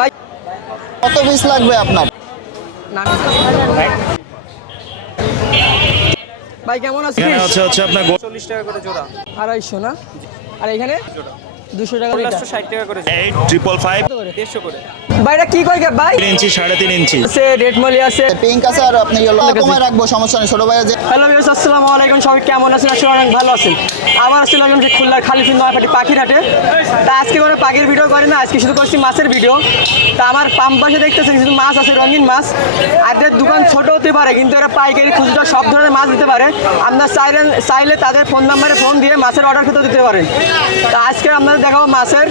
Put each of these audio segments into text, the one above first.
ভাই কত পিস লাগবে আপনার? না ভাই কেমন আছেন আচ্ছা হচ্ছে হচ্ছে আপনার চল্লিশ টাকা করে জোড়া। আড়াইশো না? আর এখানে? দুশো টাকা করে চারশো ষাট টাকা করে এইট ট্রিপল ফাইভ দেড়শো করে। ভাইটা কি কয় ভাই? তিন ইঞ্চি সাড়ে তিন ইঞ্চি। আছে রেড মলি আছে। পিঙ্ক আছে আর আপনি ইয়েলো কমায় রাখব সমস্যা নেই ছোট ভাইয়ের যে হ্যালো ভিউস আসসালামু আলাইকুম। সবাই কেমন আছেন? আসলে অনেক ভালো আছেন। আবার আসলে একজন খুলনার খালিফিন নয়াপাটি পাখির হাটে। তা আজকে কোনো পাখির ভিডিও করে না আজকে শুধু করছি মাছের ভিডিও। তা আমার পাম্প পাশে দেখতেছেন কিছু মাছ আছে রঙিন মাছ। আর দোকান ছোট হতে পারে কিন্তু এরা পাইকারি খুচরা সব ধরনের মাছ দিতে পারে। আপনার চাইলেন চাইলে তাদের ফোন নাম্বারে ফোন দিয়ে মাছের অর্ডার খেতে দিতে পারেন। তা আজকে আপনাদের দেখাবো মাছের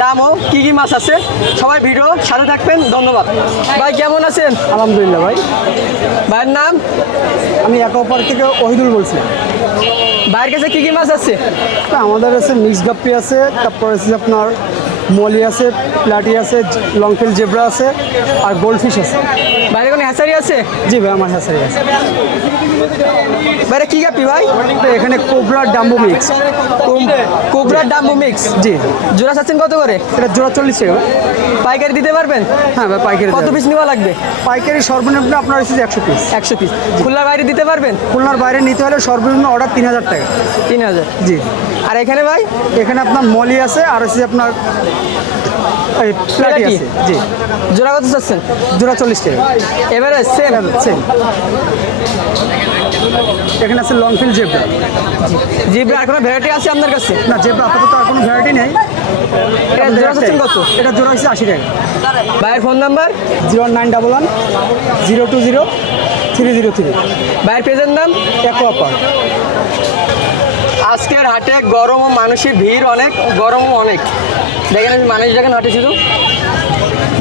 দামও কি কি মাছ আছে। সবাই ভিডিও সাথে থাকবেন ধন্যবাদ। ভাই কেমন আছেন? আলহামদুলিল্লাহ ভাই। ভাইয়ের নাম? আমি একাপার থেকে ওহিদুল বলছি। ভাইয়ের কাছে কি কি মাছ আছে? তা আমাদের আছে মিক্স গাপ্পি আছে তারপর আছে আপনার মলি আছে প্লাটি আছে লংফিল জেব্রা আছে আর গোল্ডফিশ আছে। বাইরে কোনো হ্যাচারি আছে? জি ভাই আমার হ্যাঁ আছে। বাইরে কি গাপি ভাই? তো এখানে কোবরা ডাম্বু মিক্স। কোবরার ডাম্বু মিক্স? জি। জোড়া চাচ্ছেন কত করে? এটা জোড়া চল্লিশ টাকা। পাইকারি দিতে পারবেন? হ্যাঁ ভাই পাইকারি কত পিস নেওয়া লাগবে? পাইকারি সর্বনিম্ন আপনার হচ্ছে একশো পিস একশো পিস খুলনার বাইরে দিতে পারবেন? খুলনার বাইরে নিতে হলে সর্বনিম্ন অর্ডার তিন হাজার টাকা। তিন হাজার। জি। আর এখানে ভাই? এখানে আপনার মলি আছে আর হচ্ছে আপনার প্লাটি? আছে জি। জোড়া কত চাচ্ছেন? জোড়া চল্লিশ টাকা। এবারে সেম সেম এখানে আছে লংফিল জেব্রা জিব্রা আর কোনো ভ্যারাইটি আছে আপনার কাছে? না জেব্রা আপাতত আর কোনো ভ্যারাইটি নেই। এটা জোড়া চাচ্ছেন কত? এটা জোড়া হচ্ছে আশি টাকা। ভাইয়ের phone number zero nine double one zero two zero three zero three. ভাইয়ের পেজের নাম? একো আপার আজকের হাটে গরম ও মানুষের ভিড় অনেক গরমও অনেক। দেখেন আমি মানুষ দেখেন হাটে শুধু।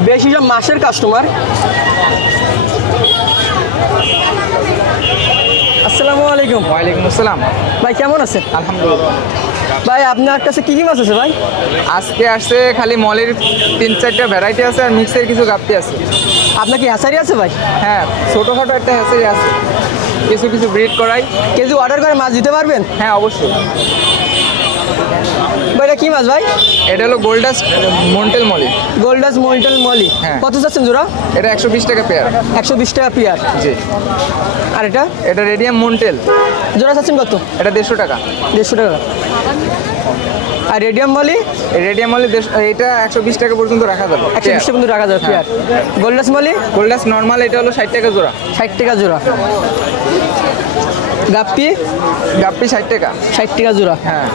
বেশি সব মাসের কাস্টমার আসসালামু আলাইকুম। ওয়ালাইকুম আসসালাম। ভাই কেমন আছেন? আলহামদুলিল্লাহ। ভাই আপনার কাছে কি কি মাছ আছে ভাই? আজকে আসছে খালি মলের তিন চারটা ভ্যারাইটি আছে আর মিক্সের কিছু গাপ্তি আছে। আপনার কি হ্যাচারি আছে ভাই? হ্যাঁ ছোটোখাটো একটা হ্যাসেই আছে। কিছু কিছু ব্রিড করাই। কেজি অর্ডার করে মাছ দিতে পারবেন? হ্যাঁ অবশ্যই। কি মাছ ভাই? এটা হলো গোল্ডাস মন্টেল মলি। গোল্ডাস মন্টেল মলি। হ্যাঁ। কত চাচ্ছেন জোড়া? এটা একশো বিশ টাকা পেয়ার। একশো বিশ টাকা পেয়ার। জি। আর এটা? এটা রেডিয়াম মন্টেল। জোড়া চাচ্ছেন কত? এটা দেড়শো টাকা। দেড়শো টাকা। আর রেডিয়াম মলি? রেডিয়াম মলি এটা একশো বিশ টাকা পর্যন্ত রাখা যাবে একশো বিশ পর্যন্ত রাখা যাবে pair. Gold dust molly? Gold dust normal এটা হলো ষাট টাকা জোড়া। ষাট টাকা জোড়া। গাপ্পি? গাপ্পি ষাট টাকা। ষাট টাকা জোড়া। হ্যাঁ।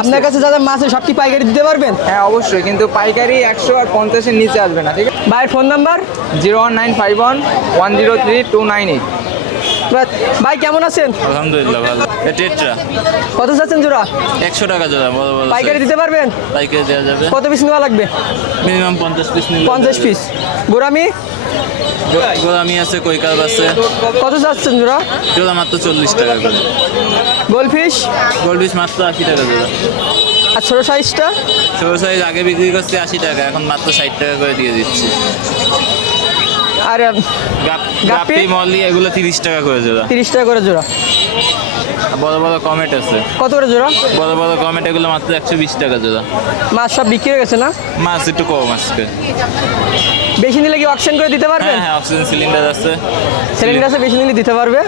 আপনার কাছে যারা মাছ আছে সব কি পাইকারি দিতে পারবেন? হ্যাঁ অবশ্যই কিন্তু পাইকারি একশো আর পঞ্চাশের নিচে আসবে না ঠিক আছে? ভাইয়ের phone number? Zero one nine five one one zero three two nine eight. ভাই কেমন আছেন? আলহামদুলিল্লাহ ভালো। টেট্রা কত চাচ্ছেন জোড়া? একশো টাকা জোড়া বড় বড় পাইকারি দিতে পারবেন? পাইকারি দেওয়া যাবে। কত পিস নেওয়া লাগবে? মিনিমাম পঞ্চাশ পিস পঞ্চাশ পিস গোরামি গোলামি আছে কৈকাল আছে। কত চাচ্ছেন জোড়া? জোড়া মাত্র চল্লিশ টাকা করে। গোলফিশ? পিস মাত্র আশি টাকা জোড়া। আর ছোটো সাইজটা ছোটো সাইজ আগে বিক্রি করছে আশি টাকা এখন মাত্র ষাট টাকা করে দিয়ে দিচ্ছি। আর গাপ- মলি এগুলো তিরিশ টাকা করে জোড়া। তিরিশ টাকা করে জোড়া। বড় বড় কমেট আছে। কত করে জোড়া? বড় বড় কমেট এগুলো মাত্র একশো বিশ টাকা জোড়া। মাছ সব বিক্রি হয়ে গেছে না? মাছ একটু কম আজকে। বেশি নিলে কি অকশন করে দিতে পারবেন হ্যাঁ হ্যাঁ অক্সিজেন সিলিন্ডার আছে। সিলিন্ডার আছে বেশি নিলে দিতে পারবে।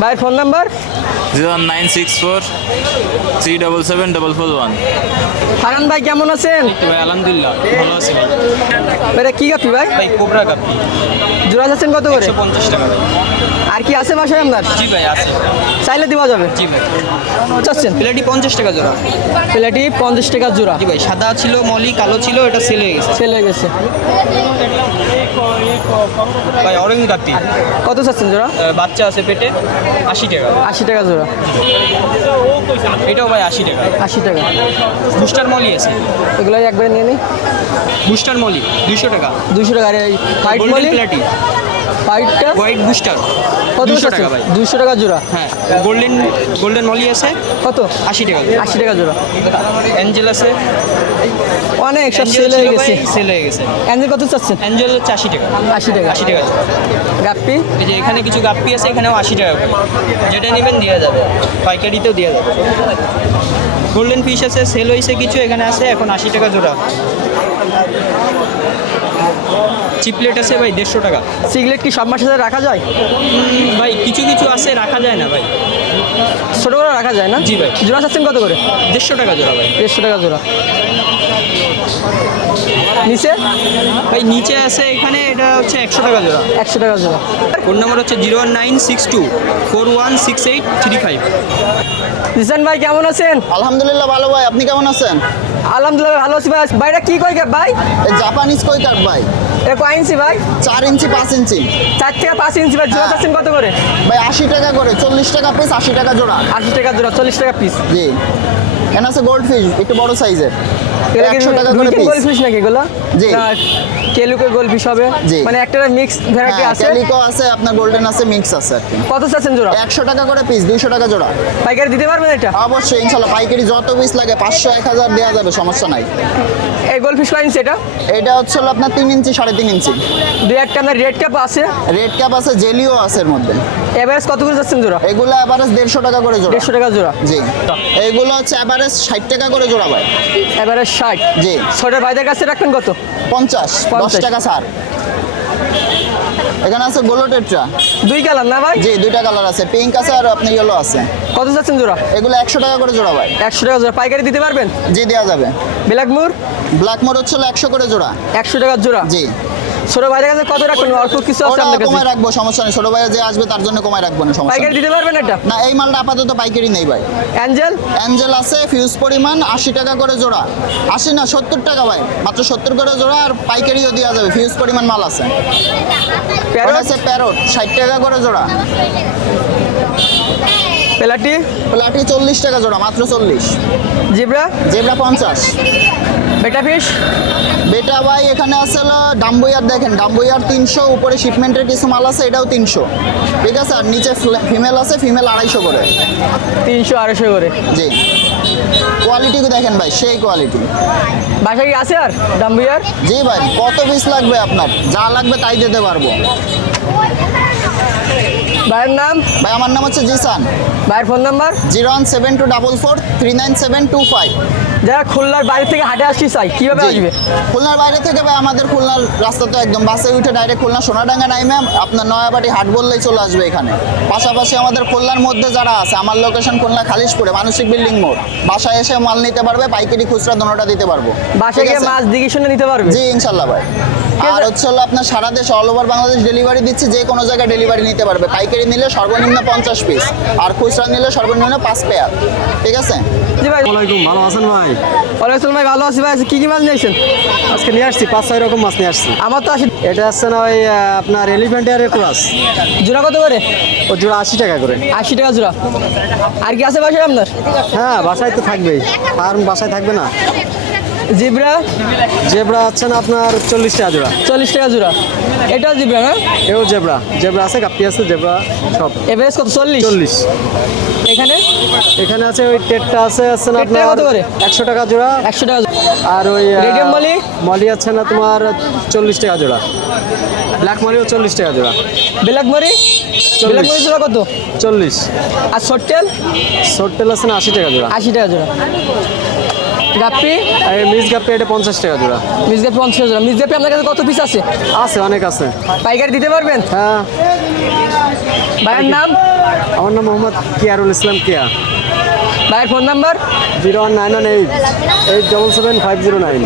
ভাইয়ের phone number zero nine six four three double seven double four one. Haran ভাই কেমন আছেন? ভাই আলহামদুলিল্লাহ ভালো আছি ভাই। এটা কি গাপি ভাই? ভাই কোবরা কাপি জোড়া যাচ্ছেন কত করে? পঞ্চাশ টাকা। কি আছে বাসায় আপনার জি ভাই আছে। চাইলে দেওয়া যাবে। জি ভাই। চাচ্ছেন? প্লেটি পঞ্চাশ টাকা জোড়া। প্লেটি পঞ্চাশ টাকা জোড়া। জি ভাই সাদা ছিল মলি কালো ছিল এটা সেল হয়ে গেছে। সেল হয়ে গেছে। ভাই অরেঞ্জ কাপি কত চাচ্ছেন জোড়া? বাচ্চা আছে পেটে আশি টাকা। আশি টাকা জোড়া। এটাও ভাই আশি টাকা। আশি টাকা। বুস্টার মলি আছে। এগুলো একবারে নিয়ে নিই বুস্টার মলি দুশো টাকা। দুশো টাকা। আর হোয়াইট মলি? প্লাটি হোয়াইটটা হোয়াইট বুস্টার কত দুশো টাকা ভাই। দুশো টাকা জোড়া? হ্যাঁ গোল্ডেন গোল্ডেন মলি আছে। কত? আশি টাকা। আশি টাকা জোড়া। অ্যাঞ্জেল আছে। অনেক সব সেল হয়ে গেছে। সেল হয়ে গেছে। অ্যাঞ্জেল কত চাচ্ছেন? অ্যাঞ্জেল হচ্ছে আশি টাকা। আশি টাকা। আশি টাকা। গাপ্পি? এই যে এখানে কিছু গাপ্পি আছে এখানেও আশি টাকা। যেটা নেবেন দেওয়া যাবে। পাইকারিতেও দেওয়া যাবে। গোল্ডেন ফিশ আছে সেল হয়েছে কিছু এখানে আছে এখন আশি টাকা জোড়া। চিপলেট আছে ভাই দেড়শো টাকা। সিগলেট কি সব মাসে রাখা যায়? ভাই কিছু কিছু আছে রাখা যায় না ভাই। ছোটো করে রাখা যায় না? জি ভাই। জোড়া চাচ্ছেন কত করে? দেড়শো টাকা জোড়া ভাই। দেড়শো টাকা জোড়া। নিচে? ভাই নিচে আছে এখানে এটা হচ্ছে একশো টাকা জোড়া। একশো টাকা জোড়া। ফোন নাম্বার হচ্ছে zero one nine six two four one six eight three five. Jisan ভাই কেমন আছেন? আলহামদুলিল্লাহ ভালো ভাই। আপনি কেমন আছেন? আলহামদুলিল্লাহ ভালো আছি ভাই। ভাইটা কি কয় ভাই? জাপানিজ কই কাঠ ভাই? এটা কয় ইঞ্চি ভাই? চার ইঞ্চি পাঁচ ইঞ্চি। চার থেকে পাঁচ ইঞ্চি ভাই। জোড়া হ্যাঁ। চাচ্ছেন কত করে? ভাই আশি টাকা করে চল্লিশ টাকা পিস আশি টাকা জোড়া। আশি টাকা জোড়া চল্লিশ টাকা পিস জি। এখানে আছে গোল্ড ফিশ একটু বড় সাইজের একশো টাকা করে গোল পিস ফিশ নাকি এগুলো? জি। কেলুকে গোল ফিশ হবে। মানে একটা মিক্স ভ্যারাইটি আছে। আছে আপনার গোল্ডেন আছে মিক্স আছে কত চাচ্ছেন জোড়া? একশো টাকা করে পিস দুইশো টাকা জোড়া। পাইকারি দিতে পারবেন এটা? অবশ্যই পাইকারি যত পিস লাগে পাঁচশো এক হাজার দেওয়া যাবে সমস্যা নাই। এই গোল ফিশ কয় ইঞ্চি এটা এটা হচ্ছে হলো আপনার তিন ইঞ্চি সাড়ে তিন ইঞ্চি। দুই একটা আপনার রেড ক্যাপ আছে? রেড ক্যাপ আছে জেলিও আছে এর মধ্যে। এভারেজ কত করে যাচ্ছেন জোড়া? এগুলো এভারেজ দেড়শো টাকা করে জোড়া। দেড়শো টাকা জোড়া? জি। এইগুলো হচ্ছে এভারেজ ষাট টাকা করে জোড়া ভাই। এভারেজ ষাট? জি। ছোট ভাইদের কাছে রাখবেন কত? পঞ্চাশ পঞ্চাশ। টাকা ছাড়। এখানে আছে গোলো টেট্রা। দুই কালার না ভাই? জি দুইটা কালার আছে। পিঙ্ক আছে আর আপনি ইয়েলো আছে। কত যাচ্ছেন জোড়া? এগুলো একশো টাকা করে জোড়া ভাই। একশো টাকা জোড়া। পাইকারি দিতে পারবেন? জি দেওয়া যাবে। ব্ল্যাকমোর ব্ল্যাক মোর হচ্ছে একশো করে জোড়া। একশো টাকার জোড়া? জি। ছোট ভাইদের কাছে কত রাখবেন? অল্প কিছু আছে আপনার কাছে? কমায় রাখব সমস্যা নেই। ছোট ভাইয়া যে আসবে তার জন্য কমায় রাখব না সমস্যা পাইকারি দিতে পারবেন এটা না এই মালটা আপাতত পাইকারি নেই ভাই। অ্যাঞ্জেল? অ্যাঞ্জেল আছে ফিউজ পরিমাণ আশি টাকা করে জোড়া। আশি না সত্তর টাকা ভাই মাত্র সত্তর করে জোড়া আর পাইকারিও দেওয়া যাবে ফিউজ পরিমাণ মাল আছে। প্যারট? আছে প্যারট ষাট টাকা করে জোড়া। পেলাটি? প্লাটি চল্লিশ টাকা জোড়া মাত্র চল্লিশ। জিব্রা? জেবরা পঞ্চাশ। বেটা ফিশ বেটা ভাই এখানে আছে হলো ডাম্বুয়ার দেখেন ডাম্বুয়ার তিনশো উপরে শিপমেন্টের কিছু মাল আছে এটাও তিনশো। ঠিক আছে? আর নিচে ফিমেল আছে ফিমেল আড়াইশো করে। তিনশো আড়াইশো করে। জি। কোয়ালিটি দেখেন ভাই সেই কোয়ালিটি বাসায় কি আছে আর ডাম্বুয়ার জি ভাই কত পিস লাগবে আপনার? যা লাগবে তাই দিতে পারব। ভাইয়ের নাম? ভাই আমার নাম হচ্ছে জিসান। ভাইয়ের phone number? Zero one seven two double four three nine seven two five. যারা খুলনার বাইরে থেকে হাটে আসছি চাই কীভাবে আসবে? খুলনার বাইরে থেকে ভাই আমাদের খুলনার রাস্তা তো একদম বাসে উঠে ডাইরেক্ট খুলনা সোনাডাঙ্গা নাই ম্যাম আপনার নয়াবাড়ি হাট বললেই চলে আসবে এখানে। পাশাপাশি আমাদের খুলনার মধ্যে যারা আছে আমার লোকেশন খুলনা খালিশপুরে মানসিক বিল্ডিং মোড়। বাসায় এসে মাল নিতে পারবে পাইকারি খুচরা দোনোটা দিতে পারব। বাসায় গিয়ে মাছ দিকে শুনে নিতে পারবে? জি ইনশাল্লাহ ভাই। আর হচ্ছে হলো আপনার সারা দেশ অল ওভার বাংলাদেশ ডেলিভারি দিচ্ছে যে কোনো জায়গায় ডেলিভারি নিতে পারবে। পাইকারি নিলে সর্বনিম্ন পঞ্চাশ পিস আর খুচরা নিলে সর্বনিম্ন পাঁচ পেয়ার ঠিক আছে? জি ভাই। ওয়ালাইকুম ভালো আছেন ভাই? ওয়ালাইকুম ভাই ভালো আছি ভাই। কি কি মাছ নিয়েছেন আজকে নিয়ে আসছি পাঁচ ছয় রকম মাছ নিয়ে আসছি। আমার তো আসি এটা আসছে না ওই আপনার এলিফ্যান্ট এয়ারের ক্লাস জোড়া কত করে? ও জোড়া আশি টাকা করে। আশি টাকা জোড়া। আর কি আছে বাসায় আপনার? হ্যাঁ বাসায় তো থাকবেই। আর বাসায় থাকবে না। জিব্রা? জেব্রা আছে না আপনার চল্লিশ টাকা জোড়া? চল্লিশ টাকা জোড়া। এটাও জিব্রা না? এও জেব্রা। জেব্রা আছে কাপ্পি আছে জেব্রা সব। এভারেজ কত? চল্লিশ? চল্লিশ। এখানে? এখানে আছে ওই টেটটা আছে আছে না আপনার কত করে? একশো টাকা জোড়া। একশো টাকা। আর ওই রেডিয়াম মলি? মলি আছে না তোমার চল্লিশ টাকা জোড়া। ব্ল্যাক মলিও চল্লিশ টাকা জোড়া। ব্ল্যাক মরি জোড়া কত? চল্লিশ। আর শর্টেল শর্টেল আছে না আশি টাকা জোড়া। আশি টাকা জোড়া। গাপ্পি? আর মিস গাপ্পি এটা পঞ্চাশ টাকা জোড়া। মিস গাপ্পি পঞ্চাশ জোড়া। মিস গাপ্পি আপনার কাছে কত পিস আছে? আছে অনেক আছে। পাইকারি দিতে পারবেন? হ্যাঁ। ভাইয়ের নাম? আমার নাম মোহাম্মদ কিয়ারুল ইসলাম কিয়া। ভাইয়ের phone number? Zero one nine one eight eight double seven five zero nine.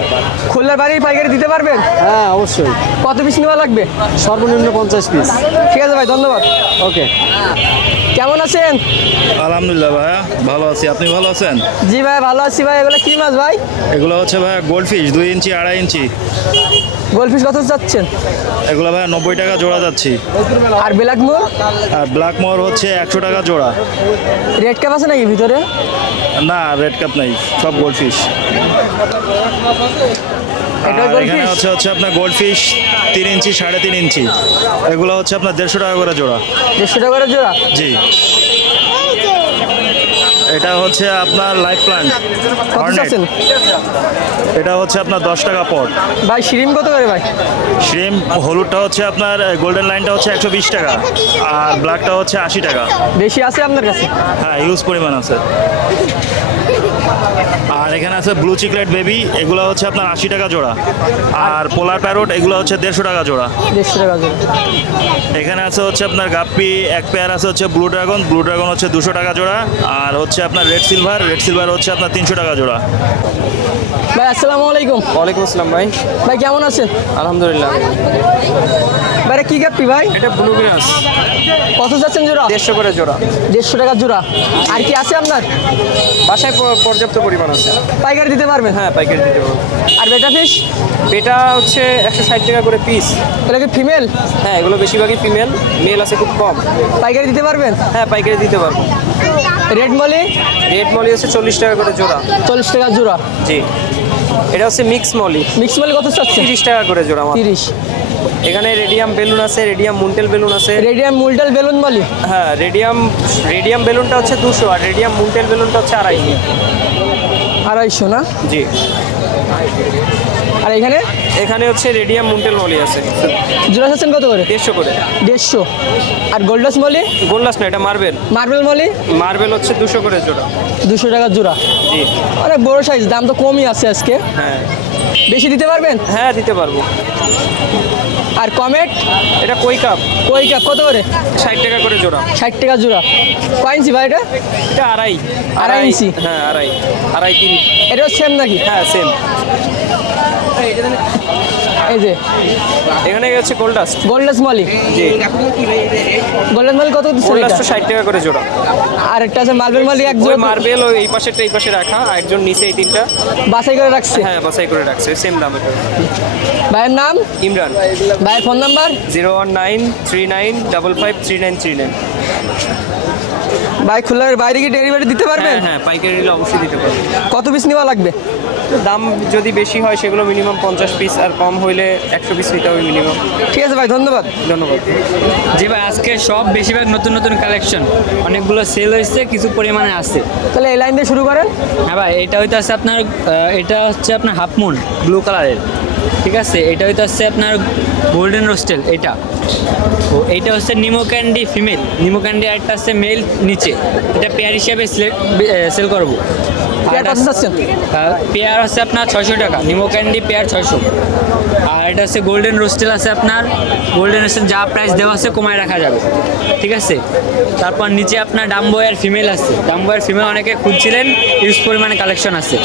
খুলনার বাড়ির পাইকারি দিতে পারবেন? হ্যাঁ অবশ্যই। কত পিস নেওয়া লাগবে? সর্বনিম্ন পঞ্চাশ পিস। ঠিক আছে ভাই ধন্যবাদ। ওকে। কেমন আছেন? আলহামদুলিল্লাহ ভাইয়া ভালো আছি। আপনি ভালো আছেন? জি ভাই ভালো আছি ভাই। এগুলো কি মাছ ভাই? এগুলো হচ্ছে ভাই গোল্ড ফিশ দুই ইঞ্চি আড়াই ইঞ্চি। গোলফিশ কত যাচ্ছেন এগুলো ভাইয়া নব্বই টাকা জোড়া যাচ্ছি। আর ব্ল্যাক মোর? আর ব্ল্যাক মোর হচ্ছে একশো টাকা জোড়া। রেড ক্যাপ আছে নাকি ভিতরে? না রেড কাপ নাই সব গোল্ড ফিশ। এটা আর gold এখানে হচ্ছে হচ্ছে আপনার গোল্ড ফিশ তিন ইঞ্চি সাড়ে তিন ইঞ্চি। এগুলো হচ্ছে আপনার দেড়শো টাকা করে জোড়া। দেড়শো টাকা করে জোড়া? জি। এটা হচ্ছে আপনার লাইফ প্ল্যান্ট আছেন এটা হচ্ছে আপনার দশ টাকা পট ভাই শ্রিম কত করে ভাই? শ্রিম হলুদটা হচ্ছে আপনার গোল্ডেন লাইনটা হচ্ছে একশো বিশ টাকা আর ব্ল্যাকটা হচ্ছে আশি টাকা। বেশি আছে আপনার কাছে? হ্যাঁ ইউজ পরিমাণ আছে। আর এখানে আছে ব্লু চিকলেট বেবি এগুলো হচ্ছে আপনার আশি টাকা জোড়া। আর পোলার প্যারোট এগুলো হচ্ছে দেড়শো টাকা জোড়া। দেড়শো টাকা জোড়া। এখানে আছে হচ্ছে আপনার গাপ্পি এক পেয়ার আছে হচ্ছে ব্লু ড্রাগন ব্লু ড্রাগন হচ্ছে দুশো টাকা জোড়া। আর হচ্ছে আপনার রেড সিলভার রেড সিলভার হচ্ছে আপনার তিনশো টাকা জোড়া। ভাই আসসালামু আলাইকুম। ওয়ালাইকুম আসসালাম ভাই। ভাই কেমন আছেন? আলহামদুলিল্লাহ। ভাই কি গাপ্পি ভাই? এটা ব্লু গ্রাস কত যাচ্ছেন জোড়া? দেড়শো করে জোড়া। দেড়শো টাকা জোড়া। আর কি আছে আপনার? বাসায় পর্যাপ্ত পরিমাণ আছে। পাইকারি দিতে পারবেন? হ্যাঁ পাইকারি দিতে পারব। আর বেটা ফিশ এটা হচ্ছে একশো ষাট টাকা করে পিস এটা কি ফিমেল হ্যাঁ এগুলো বেশিরভাগই ফিমেল মেল আছে খুব কম। পাইকারি দিতে পারবেন? হ্যাঁ পাইকারি দিতে পারব। রেড মলি? রেড মলি হচ্ছে চল্লিশ টাকা করে জোড়া। চল্লিশ টাকা জোড়া। জি। এটা হচ্ছে মিক্স মলি। মিক্স মলি কত চাচ্ছেন? তিরিশ টাকা করে জোড়া তিরিশ। এখানে রেডিয়াম বেলুন আছে রেডিয়াম মুন্টেল বেলুন আছে। রেডিয়াম মুলটাল বেলুন মলি? হ্যাঁ রেডিয়াম রেডিয়াম বেলুনটা হচ্ছে দুশো আর রেডিয়াম মুন্টেল বেলুনটা হচ্ছে আড়াই আড়াইশো না? জি। আর এখানে? এখানে হচ্ছে রেডিয়াম মুন্টেল মলি আছে। জোড়া চাচ্ছেন কত করে? দেড়শো করে। দেড়শো। আর গোল্ডাস মলি? গোল্লাস না এটা মার্বেল। মার্বেল মলি? মার্বেল হচ্ছে দুশো করে জোড়া। দুশো টাকা জোড়া। জি। অনেক বড় সাইজ দাম তো কমই আছে আজকে। হ্যাঁ। বেশি দিতে পারবেন? হ্যাঁ দিতে পারব। আর কমেট? এটা কই কাপ? কই কাপ? কত করে? ষাট টাকা করে জোড়া। ষাট টাকা জোড়া। কয় ইঞ্চি ভাই এটা? এটা আড়াই। আড়াই ইঞ্চি? হ্যাঁ আড়াই। আড়াই তিন। এটাও সেম নাকি? হ্যাঁ সেম এই যে। এখানে হচ্ছে gold dust gold dust molly জি। গোল্ডাস মলি কত দিচ্ছে গোল্ডাস্ট ষাট টাকা করে জোড়া। আর একটা আছে মার্বেল মলি এক জোড়া মার্বেল ওই এই পাশেরটা এই পাশে রাখা আর একজন নিচে এই তিনটা। বাছাই করে রাখছে? হ্যাঁ বাছাই করে রাখছে সেম দাম ভাইয়ের নাম? ইমরান। ভাইয়ের phone number? Zero one nine three nine double five three nine three nine. ভাই খুলনার বাইরে কি ডেলিভারি দিতে পারবেন? হ্যাঁ হ্যাঁ পাইকারি অবশ্যই দিতে পারব কত পিস নেওয়া লাগবে? দাম যদি বেশি হয় সেগুলো মিনিমাম পঞ্চাশ পিস আর কম হইলে একশো পিস নিতে হবে মিনিমাম ঠিক আছে ভাই ধন্যবাদ। ধন্যবাদ। জি ভাই আজকে সব বেশিরভাগ নতুন নতুন কালেকশন অনেকগুলো সেল হয়েছে কিছু পরিমাণে আছে। তাহলে এই লাইন দিয়ে শুরু করেন। হ্যাঁ ভাই এটা হইতে আছে আপনার এটা হচ্ছে আপনার হাফ মুন ব্লু কালারের ঠিক আছে এটা হইতে হচ্ছে আপনার গোল্ডেন রোস্টেল এটা। ও এইটা হচ্ছে Nemo candy female Nemo candy একটা আছে মেল নিচে। এটা পেয়ার হিসাবে সেল করব। পেয়ার পেয়ার হচ্ছে আপনার ছয়শো টাকা নিমো ক্যান্ডি পেয়ার ছয়শো। আর এটা হচ্ছে গোল্ডেন রোস্টেল আছে আপনার গোল্ডেন রোস্টেল যা প্রাইস দেওয়া আছে কমায় রাখা যাবে। ঠিক আছে? তারপর নিচে আপনার ডাম্বয়ের ফিমেল আছে। ডাম্বয়ের ফিমেল অনেকে খুঁজছিলেন ইউজ পরিমাণে কালেকশন আছে।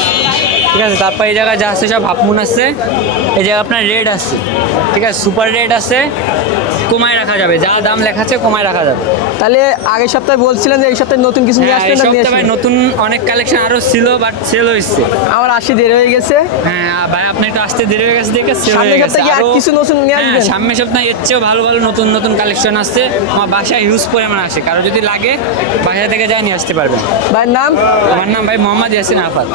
ঠিক আছে, তারপর এই জায়গায় যা আছে সব হাফমুন আছে, এই জায়গায় আপনার রেড আছে, ঠিক আছে, সুপার রেড আছে কমায় রাখা যাবে যা দাম লেখা আছে কমায় রাখা যাবে। তাহলে আগের সপ্তাহে বলছিলেন যে এই সপ্তাহে নতুন কিছু নিয়ে হ্যাঁ আসবেন না নিয়ে সপ্তাহে ভাই আসবেন? নতুন অনেক কালেকশন আরও ছিল বাট সেল হয়েছে। আমার আসি দেরি হয়ে গেছে। হ্যাঁ ভাই আপনি একটু আসতে দেরি হয়ে গেছে দেখে সামনের হয়ে গেছে। আর কিছু নতুন নিয়ে হ্যাঁ, আসবেন? সামনের সপ্তাহে এর চেয়েও ভালো ভালো নতুন নতুন কালেকশন আসছে। আমার বাসায় হিউজ পরিমাণ আসে। কারও যদি লাগে বাসা থেকে যাই নিয়ে আসতে পারবেন। ভাইয়ের নাম? আমার নাম ভাই মোহাম্মদ ইয়াসিন আফাদ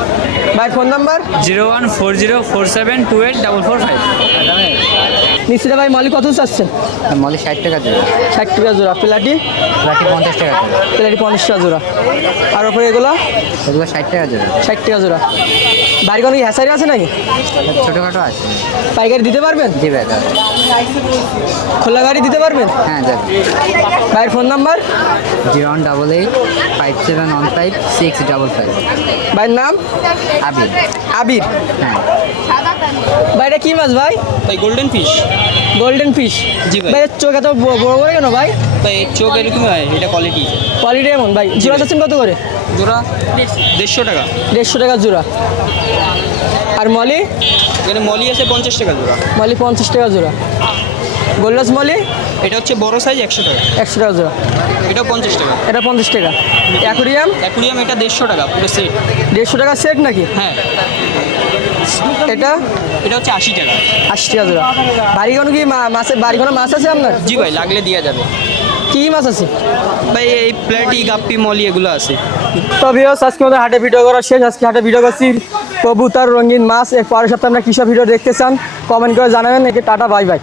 ভাই phone number? Zero one four zero four seven two eight double four five. নিশ্চিত ভাই মলি কত চাচ্ছেন? মলি ষাট টাকা জোড়া। ষাট টাকা জোড়া। প্লাটি বাকি পঞ্চাশ টাকা জোড়া। প্লাটি পঞ্চাশ টাকা জোড়া। আর ওপরে এগুলো? এগুলো ষাট টাকা জোড়া। ষাট টাকা জোড়া। বাড়ি কোনো কি হ্যাসারি আছে নাকি? ছোটোখাটো আছে। পাইকারি দিতে পারবেন? দিবে খোলা গাড়ি দিতে পারবেন? হ্যাঁ যাবে। ভাইয়ের phone number? Zero one double eight five seven one five six double five. ভাইয়ের নাম? আবির। আবির। হ্যাঁ। ভাই এটা কি মাছ ভাই? ভাই গোল্ডেন ফিশ গোল্ডেন ফিশ জি ভাই। ভাই চোখ এত বড় বড় কেন ভাই? ভাই চোখ এরকম হয় এটা কোয়ালিটি কোয়ালিটি এমন ভাই। জোড়া চাচ্ছেন কত করে? জোড়া দেড়শো টাকা। দেড়শো টাকা জোড়া। আর মলি? এখানে মলি আছে পঞ্চাশ টাকা জোড়া। মলি পঞ্চাশ টাকা জোড়া। গোল্ডাস মলি? এটা হচ্ছে বড় সাইজ একশো টাকা। একশো টাকা জোড়া। এটা পঞ্চাশ টাকা। এটা পঞ্চাশ টাকা। অ্যাকুরিয়াম? অ্যাকুরিয়াম এটা দেড়শো টাকা পুরো সেট দেড়শো টাকা সেট নাকি? হ্যাঁ। এটা? এটা হচ্ছে আশি টাকা। আশি টাকা জোড়া। বাড়ি কোনো কি মাছে বাড়ি কোনো মাছ আছে আপনার? জি ভাই লাগলে দেওয়া যাবে। কি মাছ আছে? ভাই এই প্লেটি গাপ্পি মলি এগুলো আছে। তবে আজকে আমাদের হাটে ভিডিও করা শেষ। আজকে হাটে ভিডিও করছি কবুতর রঙিন মাছ। এর পরের সপ্তাহে আমরা কিসব ভিডিও দেখতে চান কমেন্ট করে জানাবেন। একে টাটা বাই বাই